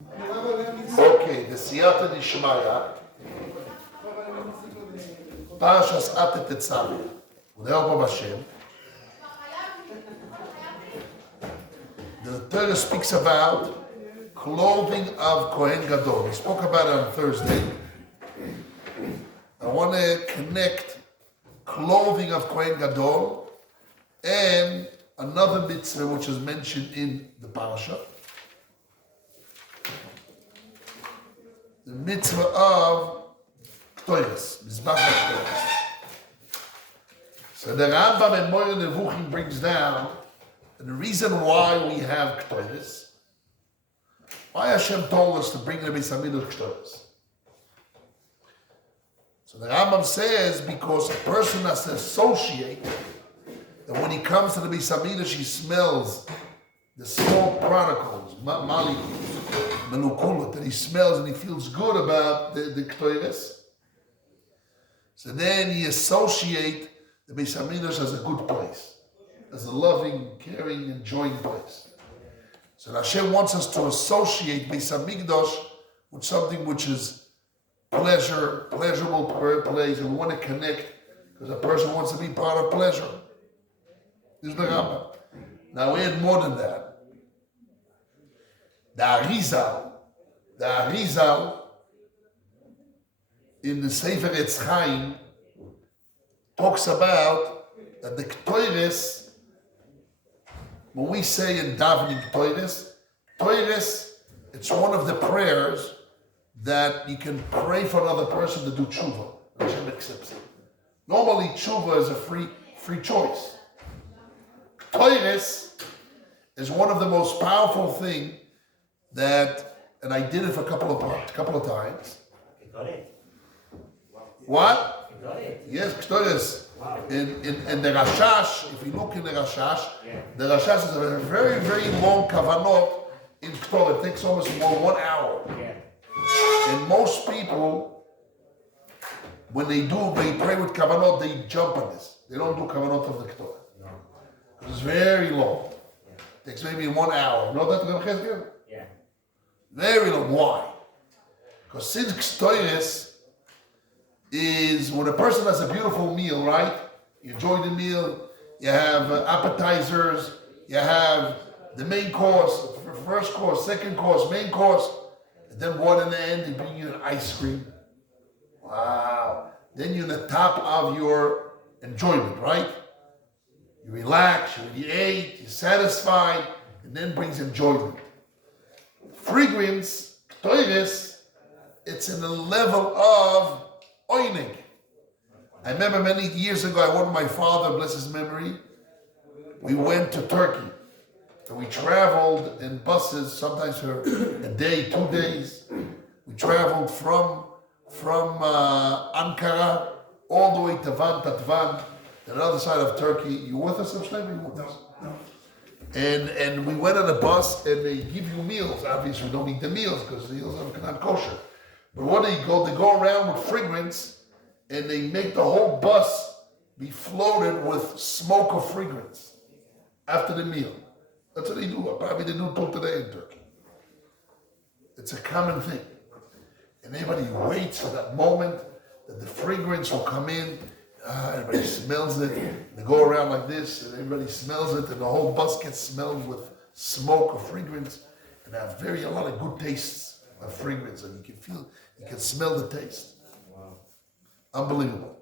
Okay, the Siyata Dishmaya, Parashas Ate Tetzaveh, with the help of Hashem. The Torah speaks about clothing of Kohen Gadol. We spoke about it on Thursday. I want to connect clothing of Kohen Gadol and another mitzvah which is mentioned in the parasha. The mitzvah of Ktoires, Mizbach HaKtoires. So the Rambam and Moyer Nevuchim brings down the reason why we have Ktoires, why Hashem told us to bring the Beis Hamikdash Ktoires. So the Rambam says because a person has to associate that when he comes to the Beis Hamikdash, he smells the small particles, molecules, menukulat, that he smells and he feels good about the Ktoires. So then he associate the Beis Hamikdash as a good place, as a loving, caring, enjoying place. So Hashem wants us to associate Beis Hamikdash with something which is pleasurable place, and we want to connect because a person wants to be part of pleasure. This is the Rambam. Now we add more than that. The Arizal in the Sefer Etz Chaim talks about that the Ktoires, when we say in davening Ktoires, it's one of the prayers that you can pray for another person to do tshuva. Hashem accepts it. Normally tshuva is a free choice. Ktoires is one of the most powerful things that, and I did it for a couple of times. What? Yes, Ktoires. In the Rashash, if you look in the Rashash, the Rashash is a very, very long kavanot in Ktoires. It takes almost 1 hour. And most people, when they pray with kavanot, they jump on this. They don't do kavanot of the Ktoires. It's very long. It takes maybe 1 hour. You know that? Yeah. Very long. Why? Because since Ktoires is when a person has a beautiful meal, right? You enjoy the meal, you have appetizers, you have the main course, first course, second course, main course, and then what in the end, they bring you an ice cream. Wow. Then you're in the top of your enjoyment, right? You relax, you ate, you're satisfied, and then brings enjoyment. Fragrance, Ktoires, it's in the level of oinig. I remember many years ago, I went with my father, bless his memory. We went to Turkey. And we traveled in buses, sometimes for a day, 2 days. We traveled from Ankara all the way to Tatvan, the other side of Turkey. You with us, Hashem? You with us? No. And we went on a bus, and they give you meals. Obviously, we don't eat the meals because the meals are not kosher. But what do? They go around with fragrance, and they make the whole bus be floated with smoke of fragrance after the meal. That's what they do. Probably they do till today in Turkey. It's a common thing. And everybody waits for that moment that the fragrance will come in. Everybody smells it. They go around like this, and everybody smells it, and the whole bus gets smelled with smoke of fragrance. And they have a lot of good tastes of fragrance, and you can smell the taste. Wow. Unbelievable.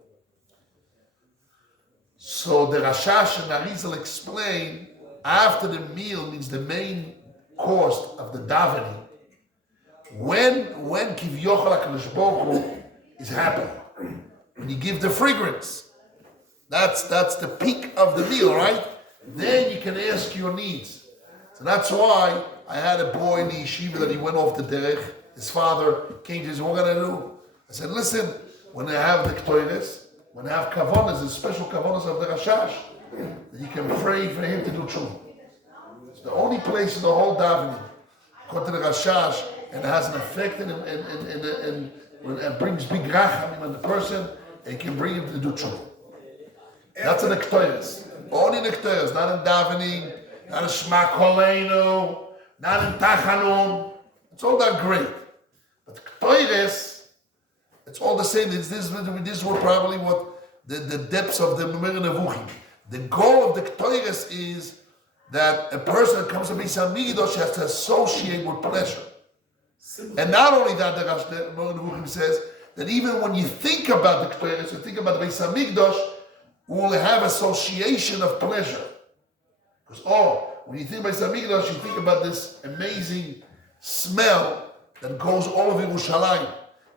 So the Rashash and Arizal explain, after the meal means the main course of the davening, when Kivyochel HaKadosh Baruch Hu is happy, when you give the fragrance, that's the peak of the meal, right? Then you can ask your needs. So that's why I had a boy in the yeshiva that he went off the derech. His father came to him, what are we going to do? I said, listen, when they have the Ktoires, when they have kavonas, the special kavonas of the Rashash, that you can pray for him to do tshuva. It's the only place in the whole davening, go to the Rashash, and it has an effect and brings big rachamim on the person, and can bring him to do tshuva. That's in the Ktoires. Only in the Ktoires, not in davening, not in Shema Koleinu, not in Tachanun. It's all that great. But Ktoires, it's all the same. This were probably what the depths of the Memir Nevuchim. The goal of the Ktoires is that a person that comes to Beis Hamikdash has to associate with pleasure. And not only that, the Memir Nevuchim says that even when you think about the Ktoires, you think about the Beis Hamikdash, we will have association of pleasure. Because when you think about Beis Hamikdash, you think about this amazing smell that goes all over Yerushalayim.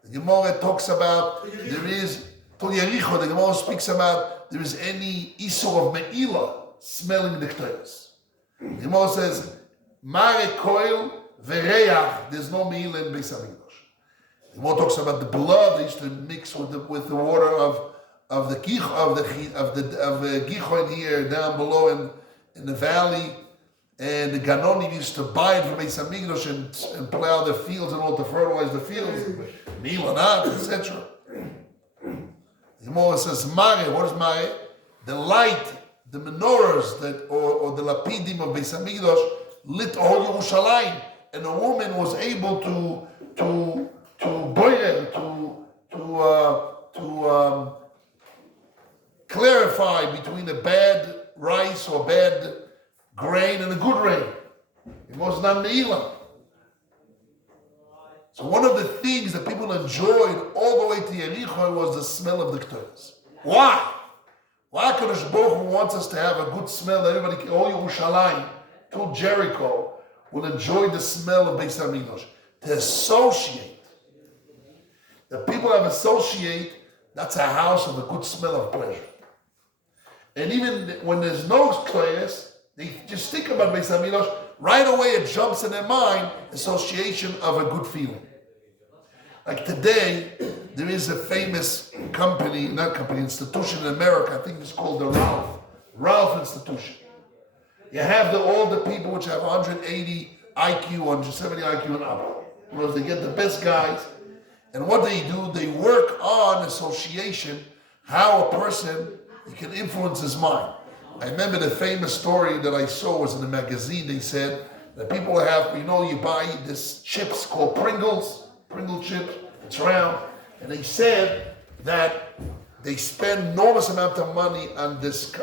The Gemara talks about there is Tol Yericho. The Gemara speaks about there is any isur of meila smelling the Ktoires. The Gemara says Mare Koil Vereach. There's no meila in Beis Hamikdash. The Gemara talks about the blood they used to mix with the water of the Gichon here down below in the valley. And the Ganonim used to buy it from Beis Hamikdash and plow the fields and all to fertilize the fields, milanat, etc. The Gemara says, Mare, what is Mare? The light, the menorahs or the lapidim of Beis Hamikdash lit all Yerushalayim, and a woman was able to clarify between a bad rice or bad grain and a good rain. It was not meila. So one of the things that people enjoyed all the way to Yericho was the smell of the Ktoires. Why? Why Kadosh Baruch Hu wants us to have a good smell that everybody, all Yerushalayim, till Jericho, will enjoy the smell of Beis Hamikdash. To associate. The people have associate, that's a house of a good smell of pleasure. And even when there's no Ktoires, they just think about Beis Hamikdash, right away it jumps in their mind, association of a good feeling. Like today, there is a famous institution in America, I think it's called the Ralph Institution. You have all the people which have 180 IQ, 170 IQ and up. Whereas they get the best guys, and what they do, they work on association, how a person, you can influence his mind. I remember the famous story that I saw was in a magazine. They said that people have, you buy this chips called Pringle chips, it's round. And they said that they spend enormous amount of money on this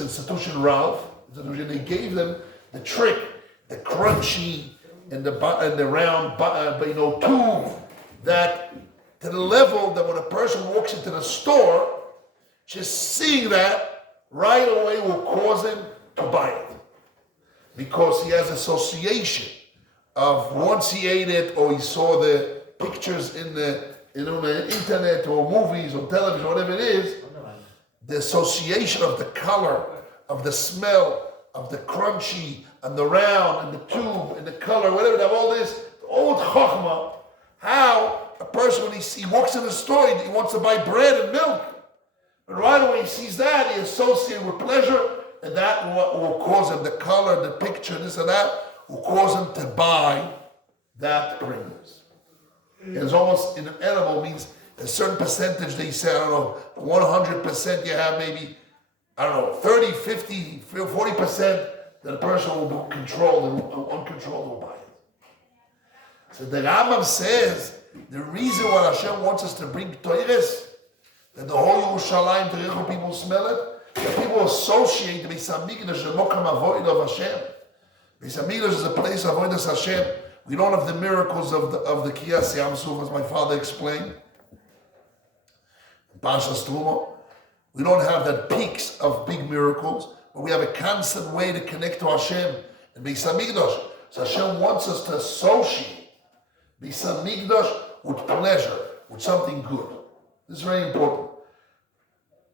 institution, Ralph. They gave them the trick, the crunchy and the round, tube, that to the level that when a person walks into the store, just seeing that, right away will cause him to buy it. Because he has association of once he ate it or he saw the pictures in the internet or movies or television, whatever it is, the association of the color, of the smell, of the crunchy and the round and the tube and the color, whatever, they have all this, all with chokhmah, how a person when he walks in the store, he wants to buy bread and milk. But right away he sees that, he associates with pleasure, and that will cause him, the color, the picture, this and that, will cause him to buy that Pringles. It's almost in an edible, means a certain percentage, they say, 100% you have maybe, 30, 50, 40% that a person will be controlled and uncontrolled will buy it. So the Rambam says, the reason why Hashem wants us to bring Toires, that the whole Yerushalayim, Jericho people smell it, that people associate the Beis Hamikdash, the Mokam Avoid of Hashem. Beis Hamikdash is a place of Avodas Hashem. We don't have the miracles of the Kriyas Yam Suf, as my father explained. Parshas Truma. We don't have that peaks of big miracles, but we have a constant way to connect to Hashem and Beis Hamikdash. So Hashem wants us to associate Beis Hamikdash with pleasure, with something good. This is very important.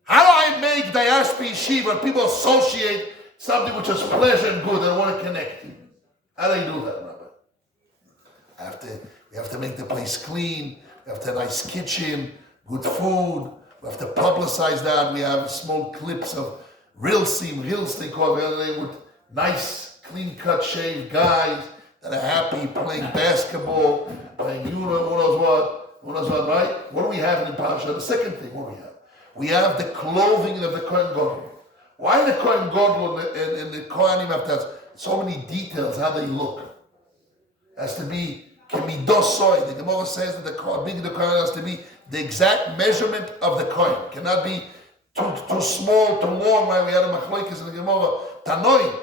How do I make Dayashpi Yeshiva people associate something which is pleasure and good and want to connect? How do you do that, Rabbi? We have to make the place clean. We have to have a nice kitchen, good food. We have to publicize that. We have small clips of reels they call it, with nice, clean-cut, shaved guys that are happy playing basketball, playing who knows what, right? What do we have in the Pasha? The second thing, what do we have? We have the clothing of the Kohen Gadol. Why the Kohen Gadol and the Kohanim have to have so many details, how they look? has to be kemidosoy. The Gemara says that the kohen has to be the exact measurement of the kohen. Cannot be too small, too long. Right? We had a machlokes in the Gemara tanoi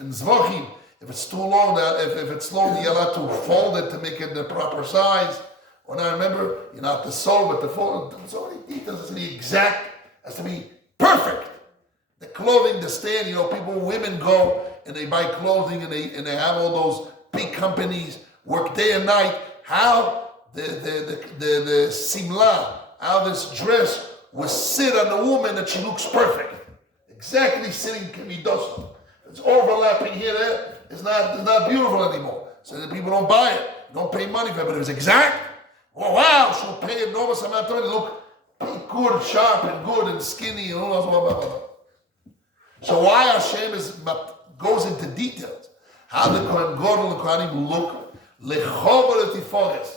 in zvachim. If it's too long, if it's long, you're allowed to fold it to make it the proper size. When I remember, you're not the sew, but the fold. So many details. Has to be exact. Has to be perfect. The clothing, the stand. Women go and they buy clothing and they have all those big companies work day and night. How the simla, how this dress will sit on the woman that she looks perfect. Exactly sitting can be done. It's overlapping here, there. It's not beautiful anymore. So the people don't buy it. Don't pay money for it. But if it's exact, oh wow, she'll pay enormous amount of money. Look good, sharp and good and skinny and all that. So why Hashem goes into details? How the Kohen Gadol and the Kohanim look, lechov letifores,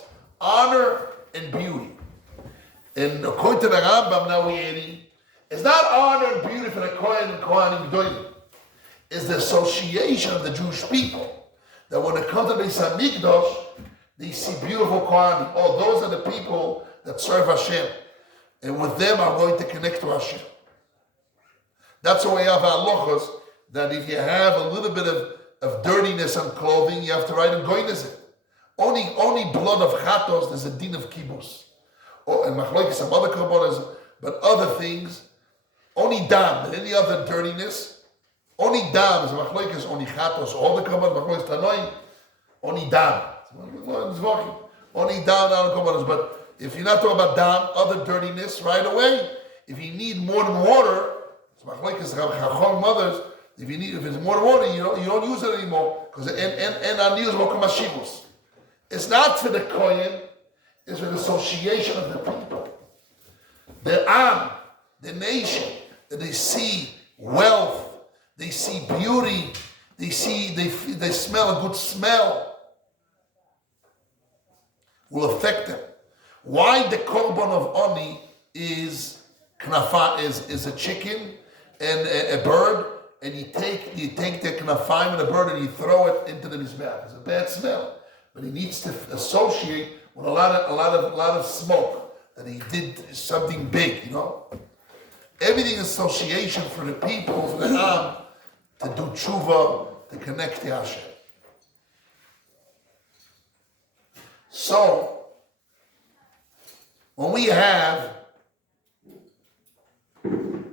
honor and beauty. And according to the Rambam, now we're eating, it's not honor and beauty for the Kohen and Kohanim doing. It's the association of the Jewish people that when it comes to Beis Hamikdash, they see beautiful Kohanim. Oh, those are the people that serve Hashem, and with them I'm going to connect to Hashem. That's the way of halachos, that if you have a little bit of dirtiness on clothing, you have to write a goyness. Only blood of chatos, there's a din of kibbutz. And machlokes, some other korbanos, but other things, only dam, and any other dirtiness, only dam is machlokes, only chatos, all the korbanos, machlokes tanoim, only dam. Only dam, not korbanos. But if you're not talking about dam, other dirtiness, right away, if you need more than water, machlokes chacham mothers, if it's more than water, you don't use it anymore because and on use mokamashibus. It's not for the kohen. It's for the association of the people, the am, the nation, that they see wealth, they see beauty, they smell a good smell, will affect them. Why the korban of oni is knafa is a chicken and a bird, and you take the knafayim of the bird and you throw it into the mizbeach. It's a bad smell, but he needs to associate with a lot of smoke that he did something big. Everything is association for the people, for the Am, to do tshuva, to connect to Hashem. So when we have, a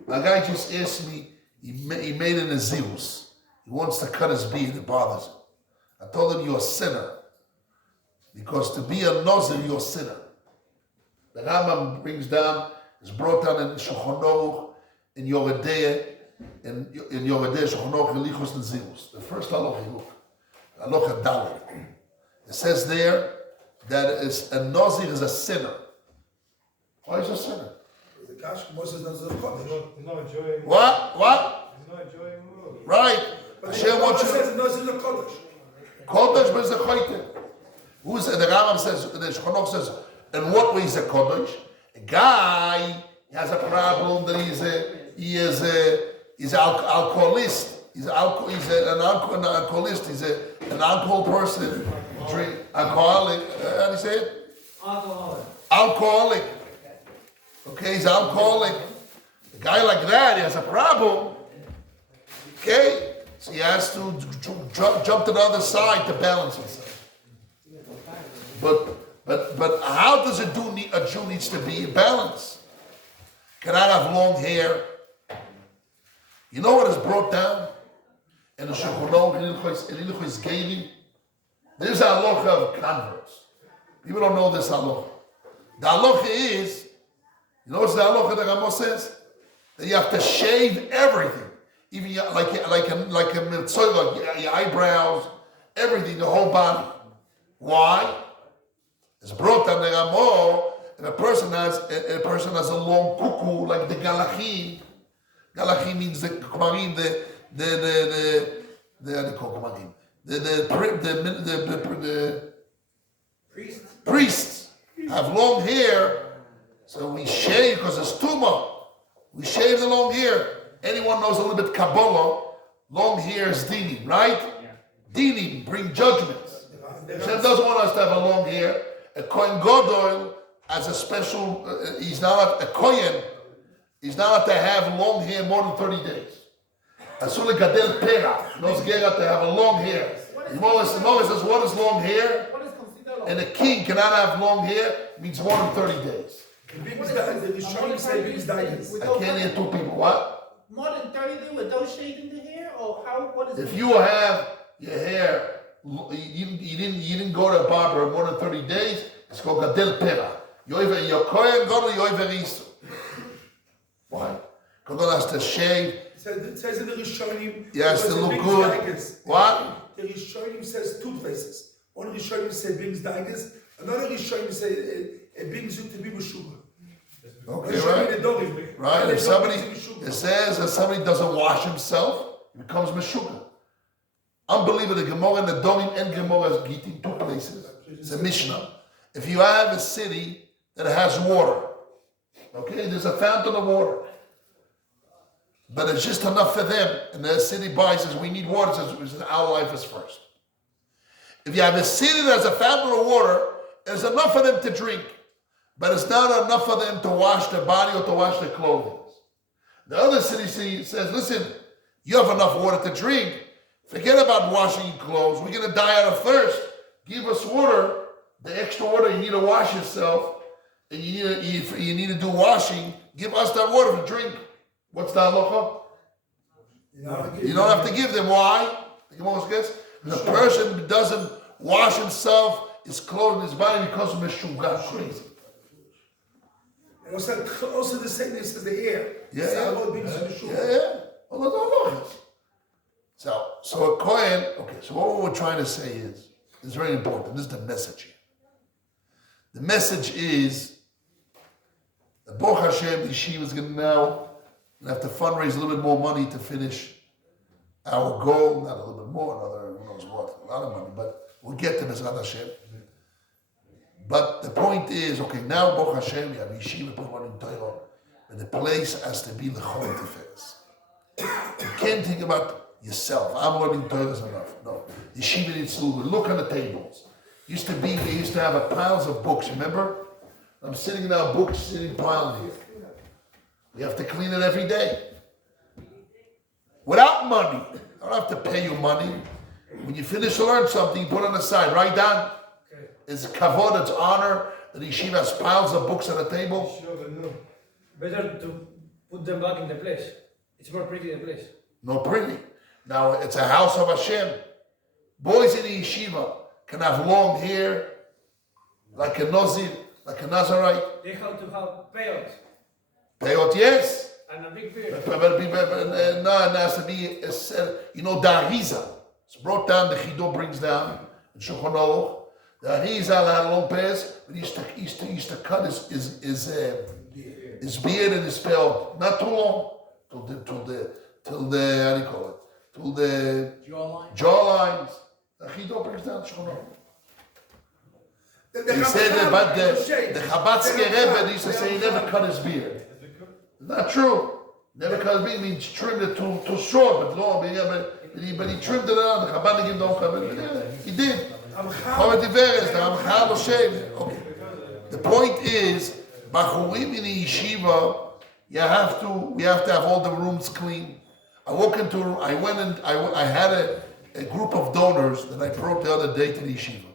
guy just asked me, he made an azilus. He wants to cut his beard, it bothers him. I told him, you're a sinner. Because to be a Nazir, you're a sinner. The Rambam brings down, is brought down in Shulchan Aruch, in Yoredeh, in Yoredeh, Shulchan Aruch, Lichos Nazirus. The first halacha, halacha Dalet. It says there that a Nazir is a sinner. Why is he a sinner? What? Right. Hashem wants you. Kodesh, but it's a chayte. The Rambam says, the Shulchan Aruch says, in what way is a kodesh? A guy has a problem that he's an alcoholist. He's an alcoholist. He's an alcohol person. Alcoholic. How do you say it? Alcoholic. Okay, he's alcoholic. A guy like that, he has a problem. Okay, so he has to jump to the other side to balance himself. But how does a Jew needs to be in balance? Cannot have long hair. You know what is brought down in the Shulchan Aruch in Hilchos Geilim? There's a halacha of converts. People don't know this halacha. The halacha is, you know what's the halacha that Rambam says? That you have to shave everything, even like a mitzvah, your eyebrows, everything, the whole body. Why? It's brought down the Rambam. If a person has a long kuku like the galachim. Galachim means the kumarim, the priests have long hair, so we shave because it's tumah. We shave the long hair. Anyone knows a little bit Kabbalah, long hair is dinim, right? Yeah. Dinim bring judgments. Hashem doesn't want us to have a long hair. A Kohen Gadol as a special, he's not a Kohen. He's not allowed to have long hair more than 30 days. Asul gadel pera. No sgera to have a long hair. Moses says, what is long hair? And a king cannot have long hair. Means more than 30 days. I can't hear two people. What? More than 30 days without shaving the hair, or how? What is? If you have your hair, you didn't go to a barber more than 30 days. It's called gadel pera. You're Kohen Gadol, you're Isu. Why? Gadol has to shave. It says in the Rishonim. Yes, to look good. What? The Rishonim says two places. One Rishonim says brings daggers. Another Rishonim says it brings you to be Meshuga. Okay, right? Right. If somebody, it says that somebody doesn't wash himself, he becomes Meshuga. Unbelievable. The Gemara and the Domim and Gemara is Gitin, two places. It's a Mishnah. If you have a city that has water, okay, there's a fountain of water, but it's just enough for them, and the city buys says, we need water, says our life is first. If you have a city that has a fountain of water, there's enough for them to drink, but it's not enough for them to wash their body or to wash their clothing. The other city says, listen, you have enough water to drink, forget about washing your clothes, we're going to die out of thirst, give us water, the extra water you need to wash yourself, and you need to do washing, give us that water to drink. What's the halacha? You don't have to give them. Why? The person doesn't wash himself, his clothes, his body because of Meshugah. Crazy. And also the same thing says the air. Yeah. Well, so a Kohen, okay, so what we're trying to say is very important. This is the message here. The message is that Baruch Hashem, the yeshiva is going to now have to fundraise a little bit more money to finish our goal. Not a little bit more, another who knows what, a lot of money, but we'll get to Bezrat Hashem. But the point is, okay, now Baruch Hashem, you have yeshiva, people in Torah, but the place has to be l'chol teferes. You can't think about yourself. I'm learning Torah is enough. No, yeshiva needs to look on the tables. They used to have piles of books, remember? I'm sitting in our books, sitting piled here. We have to clean it every day. Without money. I don't have to pay you money. When you finish to learn something, you put it on the side. Write down. It's Kavod, it's honor that the yeshiva has piles of books on the table. Better to put them back in the place. It's more pretty the place. No pretty. Now, it's a house of Hashem. Boys in the yeshiva can have long hair, like a Nazir, like a Nazarite. They have to have payot. Payot, yes. And a big beard. No, it has to be, the Ariza. It's brought down, the Chido brings down, in Shulchan Aruch. The Ariza had long pants, but he used to cut his beard and his payot. Not too long, till the how do you call it? Till the jawlines. The Chido brings down Shulchan Aruch. He said that, but the Chabadske Rebbe used to say he never cut his beard. It's not true. Never cut his beard means trimmed it too short, but long. But he trimmed it out. The Chabadnikim don't cut it. He did. The point is, Bachurim in the yeshiva, we have to have all the rooms clean. I had a group of donors that I brought the other day to the yeshiva.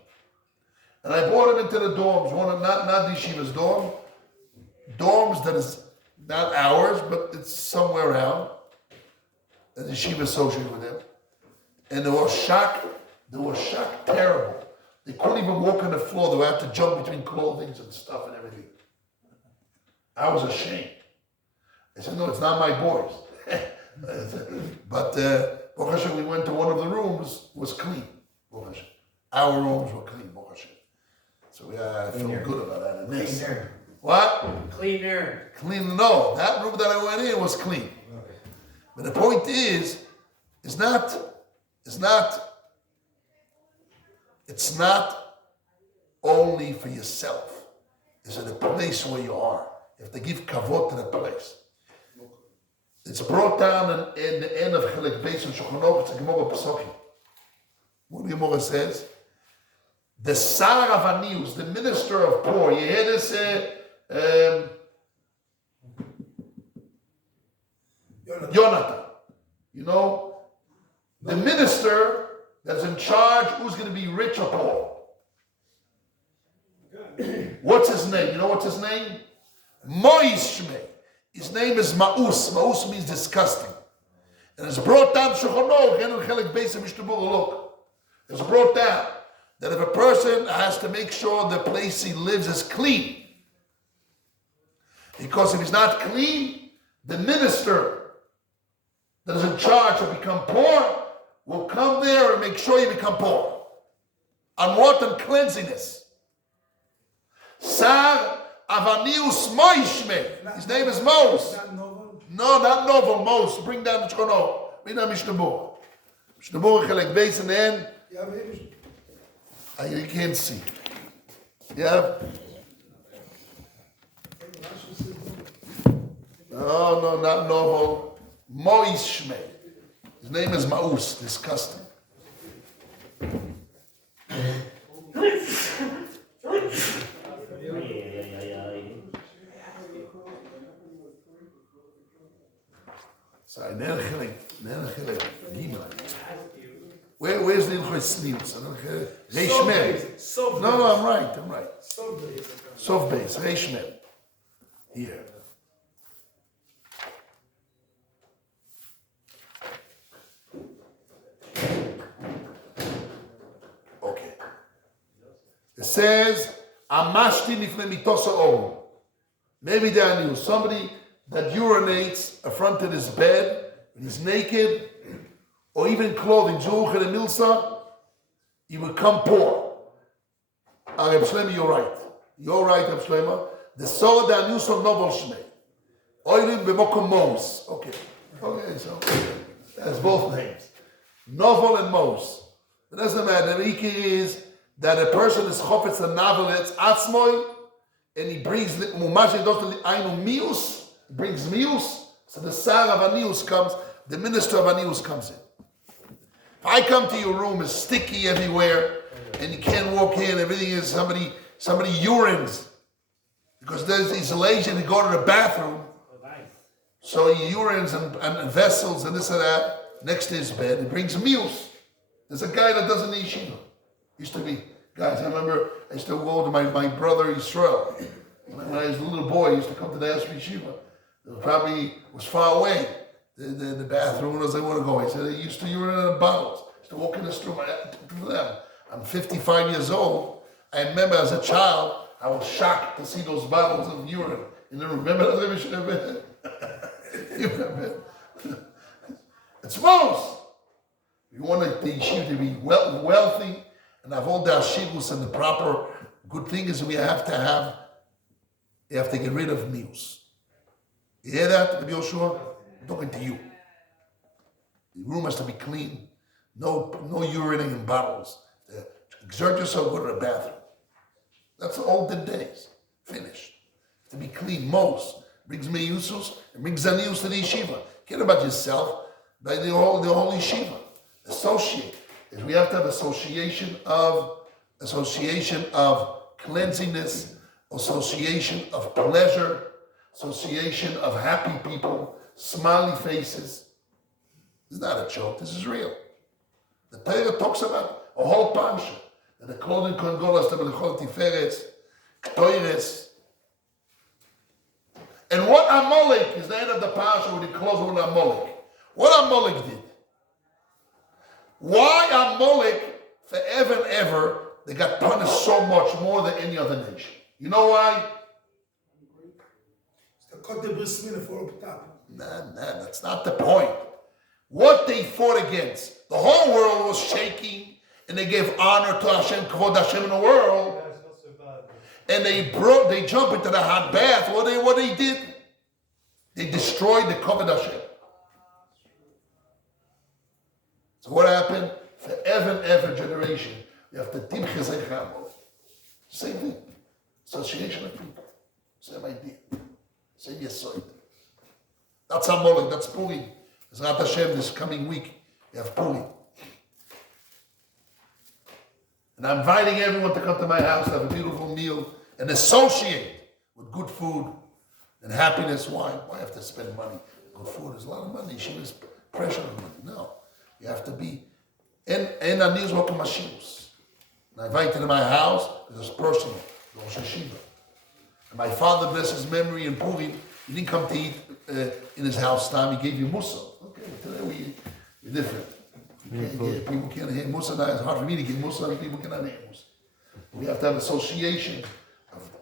And I brought them into the dorms, not the yeshiva's dorm, dorms that is not ours, but it's somewhere around. And the yeshiva associated with them. And they were shocked terrible. They couldn't even walk on the floor. They would have to jump between clothing and stuff and everything. I was ashamed. I said, no, it's not my boys. But Baruch Hashem, we went to one of the rooms, was clean. Baruch Hashem. Our rooms were clean, Baruch Hashem. So I felt good about that. Cleaner. What? Cleaner. Clean, no. That room that I went in was clean. But the point is, it's not only for yourself. It's in the place where you are. You have to give kavod to the place. It's brought down in the end of Chelek Beis and Shulchan Aruch. It's a Gemara Pesachim. What the Gemara says, the Sar of Anius, the minister of poor. You hear this? Jonathan. You know, the minister that's in charge, who's going to be rich or poor. What's his name? You know what's his name? Moishme. His name is Ma'us. Ma'us means disgusting. And it's brought down, look. It's brought down that if a person has to make sure the place he lives is clean, because if he's not clean, the minister that is in charge of become poor will come there and make sure you become poor. On what? On cleanliness. Sar Avanius Moishme. His name is Mos. No, not novel. Mos. Bring down the Chono. Bring down Mishnah. Mishnah Chelek Beis in the end. You can't see. Yeah. No, not novel. Moishme. His name is Maus. Disgusting. Sorry, where's the Ilchos Snilus? Reishmer. No, I'm right. Sof base, Reishmer. Here. Okay. It says, Amashti nifne mitosa oru. Maybe they are new. Somebody that urinates in front of his bed, when he's naked, or even clothing, Zuch and Milsa, he will become poor. Reb Shlomo, you're right. You're right, Reb Shlomo. The sword that news of novel shmei. Oilim b'mokom mos. Okay, so that's both names. Novel and mos. It doesn't matter. The Riki is that a person is chofetz and naveletz atzmoi, and he brings mumash does ainu mius. Brings mius, so the Sar of Anius comes, the minister of Anius comes in. If I come to your room, it's sticky everywhere, and you can't walk in, everything is somebody urines, because he's lazy to go to the bathroom, so he urines and vessels and this and that next to his bed, he brings mius. There's a guy that doesn't need yeshiva. Used to be, guys, I remember I used to go to my brother Yisrael. When I was a little boy, he used to come to the yeshiva. It probably was far away, the bathroom, and I said, I want to go. He said, they used to urinate in bottles. I used to walk in the store. I'm 55 years old. I remember as a child, I was shocked to see those bottles of urine. You know, remember that? It's most. You want the yeshiva to be wealthy and have all the ashivus and the proper good things, you have to get rid of meals. You hear that, Rabbi Yoshua? I'm talking to you. The room has to be clean. No urinating in bottles. Exert yourself, go to the bathroom. That's the olden days. Finished. To be clean. Most brings meyusus and brings zanius to the yeshiva. Care about yourself, by the whole yeshiva. Associate. We have to have association of cleanliness, association of pleasure, association of happy people, smiley faces. This is not a joke, this is real. The Torah talks about a whole parsha, that the clothing can go as the Melechot Tiferes, Ktoires. And what Amalek is the end of the parsha with the close with Amalek. What Amalek did? Why Amalek, forever and ever, they got punished so much more than any other nation? You know why? Nah, that's not the point. What they fought against, the whole world was shaking, and they gave honor to Hashem, Kavod Hashem in the world, and they jumped into the hot bath. What they did? They destroyed the Kavod Hashem. So what happened? Forever and ever generation, you have to timchezech Amalek. Same thing. Association of people. Same idea. Same yesod. That's Amalek, that's Purim. Zrat Hashem this coming week, you have Purim. And I'm inviting everyone to come to my house, have a beautiful meal, and associate with good food and happiness. Why? Why have to spend money? Good food is a lot of money. She was pressure on money. No. You have to be in Anil's Wakamashimos. And I invited him to my house, because it's personal, Rosh Hashiva. And my father, bless his memory, in Purim, he didn't come to eat in his house time, he gave you musa. Okay, today we're different. People can't hear musa now. It's hard for me to get musa, people cannot hear musa. We have to have association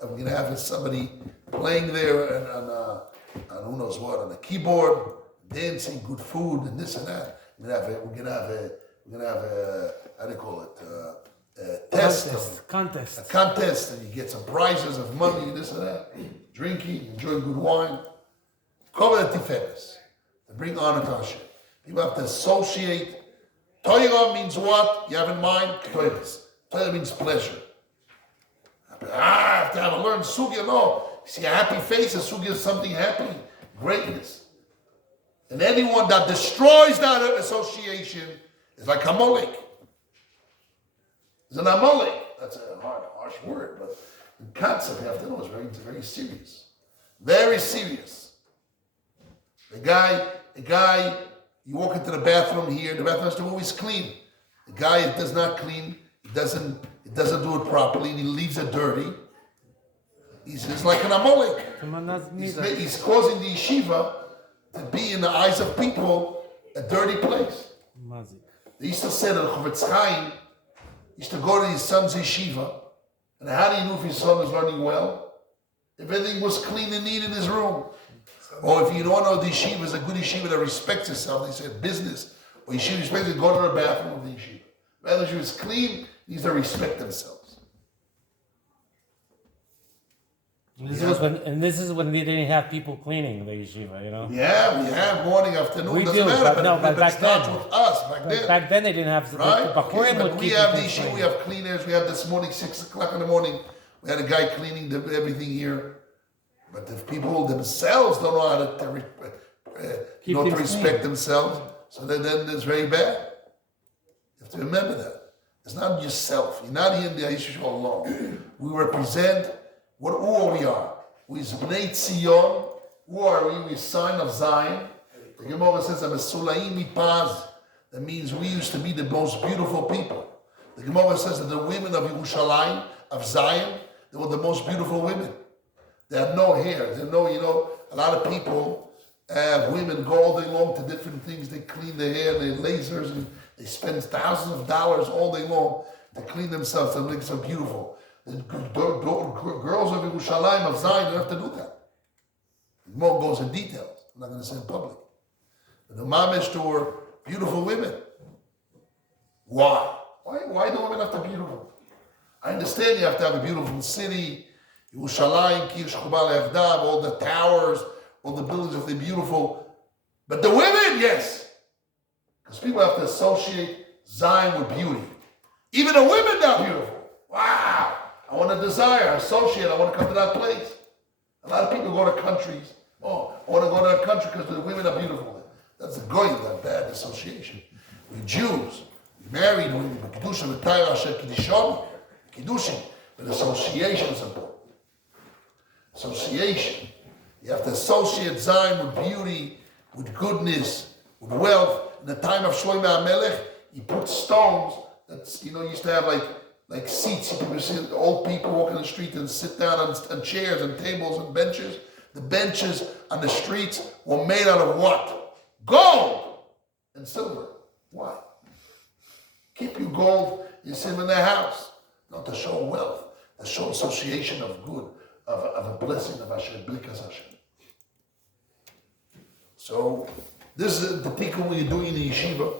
of going to have somebody playing there and who knows what, on a keyboard, dancing, good food, and this and that. We're gonna have a how do you call it? A contest, and you get some prizes of money, this and that. Drinking, enjoying good wine. Cover the tiferes. To bring honor to Hashem. People have to associate. Torah means what? You have in mind? Torahs. Torah means pleasure. I have to have a learned sugya. No. You see a happy face, a sugya is something happy. Greatness. And anyone that destroys that association is like a Amalek. It's an Amalek. That's a harsh word, but in concept, you have to know it's very serious. Very serious. A guy, you walk into the bathroom here, the bathroom has to always clean. The guy does not clean, he doesn't do it properly, and he leaves it dirty. He's like an Amalek. He's causing the yeshiva to be in the eyes of people a dirty place. They used to say that Chavetz Chaim used to go to his son's yeshiva, and how do you know if his son is learning well? If everything was clean and neat in his room. Or if you don't know the yeshiva is a good yeshiva that respects itself, they said business, or yeshiva respects it, go to the bathroom of the yeshiva. Rather, if it's clean, needs to respect themselves. This is when we didn't have people cleaning the yeshiva, you know? Yeah, we have morning, afternoon, We doesn't do, matter, but it back starts then. with us, back then. Back then they didn't have to. Right? The Okay, Bachurim but would we keep have the things issue, clean. we have cleaners, we have this morning, 6 o'clock in the morning, we had a guy cleaning everything here. But if people themselves don't know how to respect themselves, so then it's very bad. You have to remember that. It's not yourself. You're not here in the Yeshiva alone. We represent who we are. We is Bnei Tzion. Who are we? We're a sign of Zion. The Gemara says, "I'm a Sulaim Mipaz." That means we used to be the most beautiful people. The Gemara says that the women of Yerushalayim, of Zion, they were the most beautiful women. They had no hair. They know, a lot of people have women go all day long to different things. They clean their hair, they lasers, and they spend thousands of dollars all day long to clean themselves and make them beautiful. The girls of Yerushalayim, of Zion, don't have to do that. The more goes in details. I'm not going to say in public. But the mamish were beautiful women. Why? Why do women have to be beautiful? I understand you have to have a beautiful city, Yerushalayim, Kir Shechubal Echdav, all the towers, all the buildings, if they're beautiful. But the women, yes. Because people have to associate Zion with beauty. Even the women are beautiful. Wow. I want to desire, associate, I want to come to that place. A lot of people go to countries. Oh, I want to go to that country because the women are beautiful. That's the goy, that bad association. We Jews, we married women, but Kiddushin, with Taira, Asher, Kiddishon, Kiddushin. But association is important. Association. You have to associate Zion with beauty, with goodness, with wealth. In the time of Shlomo HaMelech, he put stones that's, used to have like seats. People see old people walk in the street and sit down on chairs and tables and benches. The benches on the streets were made out of what? Gold and silver. Why? Keep your gold, you sit in their house. Not to show wealth, to show association of good, of a blessing of Hashem, Blikas Hashem. So, this is the tikkun when you're doing in the yeshiva,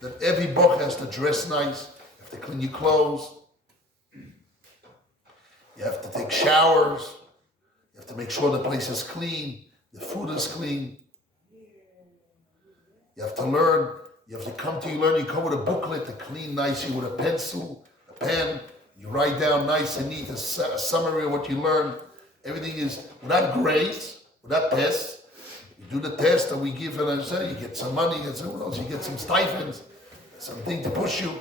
that every boch has to dress nice, you have to clean your clothes, you have to take showers, you have to make sure the place is clean, the food is clean. You have to learn, you have to come to learn, you come with a booklet to clean nicely with a pencil, a pen, you write down nice and neat a summary of what you learned. Everything is without grades, without tests. You do the test and we give it, you get some money, you get some stipends, something to push you.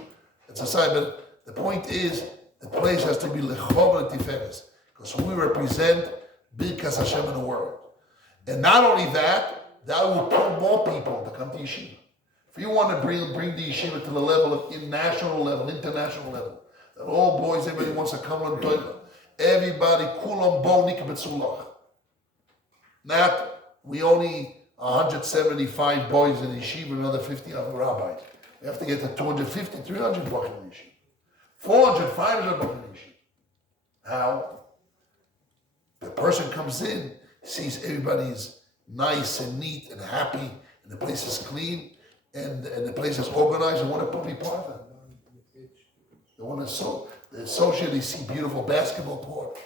It's a side, but The point is, the place has to be Lechov Tiferes, because we represent Birkas Hashem in the world. And not only that, that will pull more people to come to yeshiva. If you want to bring the yeshiva to the level of national level, international level, that all boys, everybody wants to come on Torah. Everybody, kulam bo nikbetzulach. Not, we only 175 boys in yeshiva, another 50 of rabbis. We have to get to 250, 300 boys in yeshiva. 400, 500 boys in yeshiva. How? The person comes in, sees everybody is nice and neat and happy, and the place is clean, and the place is organized, and want to be part of it. They want to associate, they see beautiful basketball court,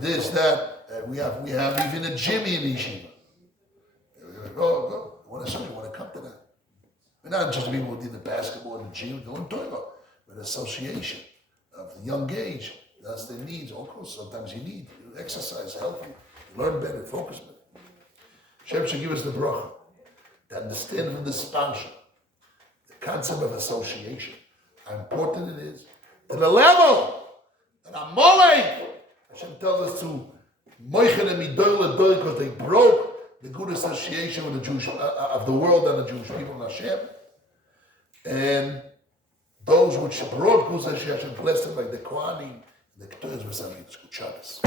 this, that. We have even a gym in yeshiva. Go. Want to associate, want to come to that. We're not just people who did the basketball and the gym, doing Torah, but an association of the young age. That's their needs. Of course, sometimes you need exercise, healthy, learn better, focus better. Hashem should give us the bracha to understand from this parsha the concept of association, how important it is, to the level that Amalek, Hashem tells us to moichen and midoyle doy, because they broke the good association with the Jewish of the world and the Jewish people in Hashem, and those which brought good association blessed them like the Kohanim, the Ketores, Good Shabbos.